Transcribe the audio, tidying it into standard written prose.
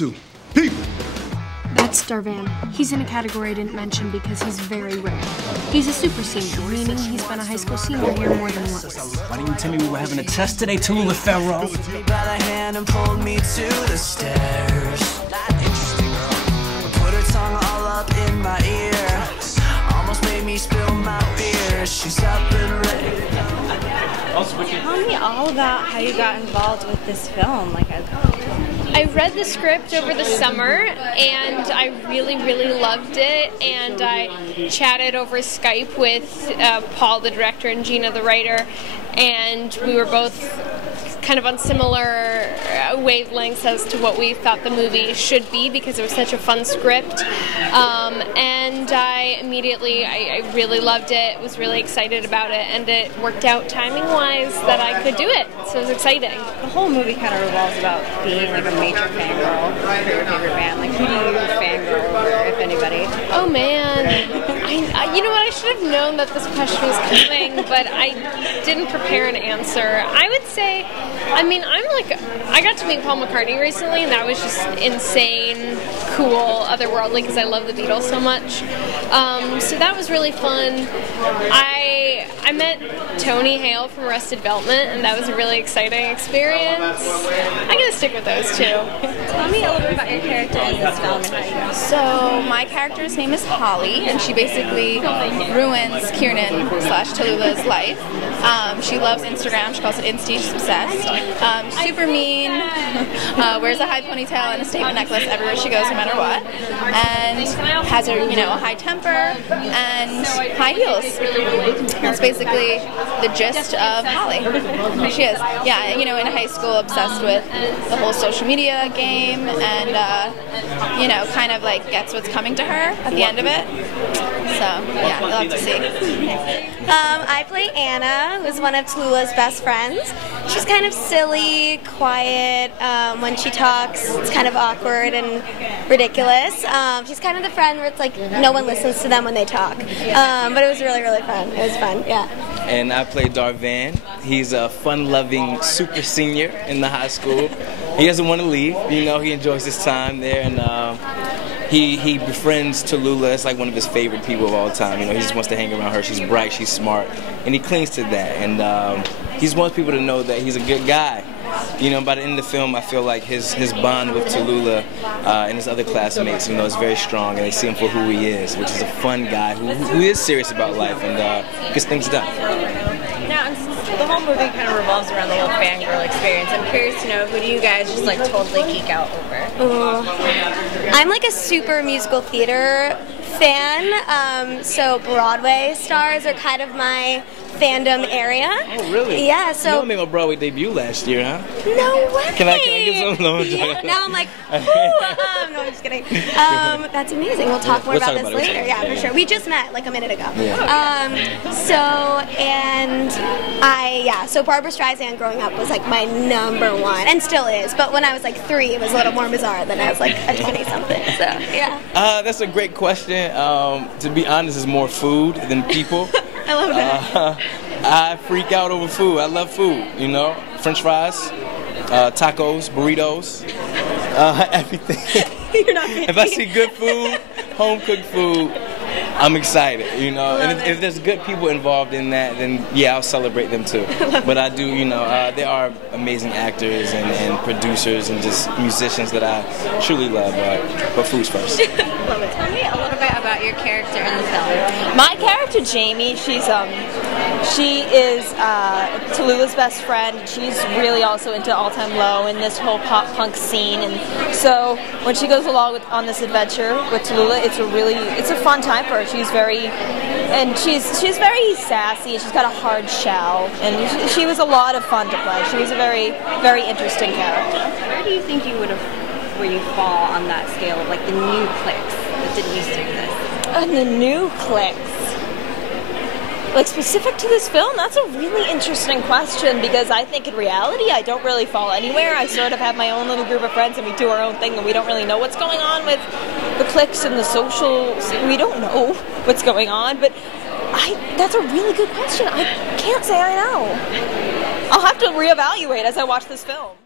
to? People! That's Darvan. He's in a category I didn't mention because he's very rare. He's a super senior, meaning he's been a high school senior here more than once. Why didn't you tell me we were having a test today, Tallulah Farrow? Me by the hand and pulled me to the stairs. Put her tongue all up in my ear. Almost made me spill my beer. She's up and ready. Tell me all about how you got involved with this film. I read the script over the summer and I really, really loved it, and I chatted over Skype with Paul, the director, and Gina, the writer, and we were both kind of on similar wavelengths as to what we thought the movie should be because it was such a fun script. And I really loved it, was really excited about it, and it worked out timing-wise that I could do it, so it was exciting. The whole movie kind of revolves about being like a major fangirl for your favorite band. Like, who do you fangirl over, if anybody? Oh man, you know what, I should have known that this question was coming, but I didn't prepare an answer. I would say, I got to meet Paul McCartney recently, and that was just insane, cool, otherworldly, because I love the Beatles so much. So that was really fun. I met Tony Hale from Arrested Development, and that was a really exciting experience. I'm gonna stick with those two. Tell me a little bit about your character in this film and how you got. So my character's name is Holly, and she basically ruins Kiernan / Tallulah's life. She loves Instagram. She calls it Insta. She's obsessed. Super mean. Wears a high ponytail and a statement necklace everywhere she goes, no matter what. And has a high temper and high heels. That's basically the gist of Holly. She is. Yeah, in high school, obsessed with the whole social media game, and kind of like gets what's coming to her at the end of it. So yeah, you'll have to see. I play Anna, who's one of Tallulah's best friends. She's kind of silly, quiet. When she talks, it's kind of awkward and ridiculous. She's kind of the friend where it's like no one listens to them when they talk. But it was really, really fun. It was fun, yeah. And I play Darvan. He's a fun-loving super senior in the high school. He doesn't want to leave. He enjoys his time there, and he befriends Tallulah. It's like one of his favorite people of all time. He just wants to hang around her. She's bright, she's smart, and he clings to that. And he just wants people to know that he's a good guy. By the end of the film, I feel like his bond with Tallulah and his other classmates, is very strong, and they see him for who he is, which is a fun guy who is serious about life and gets things done. Now, the whole movie kind of revolves around the whole fangirl experience. I'm curious to know, who do you guys just totally geek out over? Ooh. I'm like a super musical theater fan, so Broadway stars are kind of my fandom area. Oh, really? Yeah, so... You made my Broadway debut last year, huh? No way! Can I get some? No, yeah, now I'm like, no, I'm just kidding. That's amazing. We'll talk more about this later. Yeah, for sure. We just met like a minute ago. Yeah. So Barbra Streisand growing up was like my #1, and still is. But when I was like 3, it was a little more bizarre than I was like a 20-something. So yeah. That's a great question. To be honest, it's more food than people. I love that. I freak out over food. I love food, French fries, tacos, burritos, everything. You're not If I see good food, home-cooked food, I'm excited, And if there's good people involved in that, then yeah, I'll celebrate them too. But I do, there are amazing actors and producers and just musicians that I truly love, but food's first. Love it. Tell me a little bit about your character in the film. My character, Jamie, she is Tallulah's best friend. She's really also into All Time Low and this whole pop punk scene, and so when she goes along on this adventure with Tallulah, it's a fun time for her. She's very sassy. She's got a hard shell, and she was a lot of fun to play. She was a very, very interesting character. Where do you think you where you fall on that scale of like the new cliques that didn't used to exist? And the new cliques. Like specific to this film, that's a really interesting question, because I think in reality I don't really fall anywhere. I sort of have my own little group of friends and we do our own thing, and we don't really know what's going on with the cliques and the social. We don't know what's going on, but that's a really good question. I can't say I know. I'll have to reevaluate as I watch this film.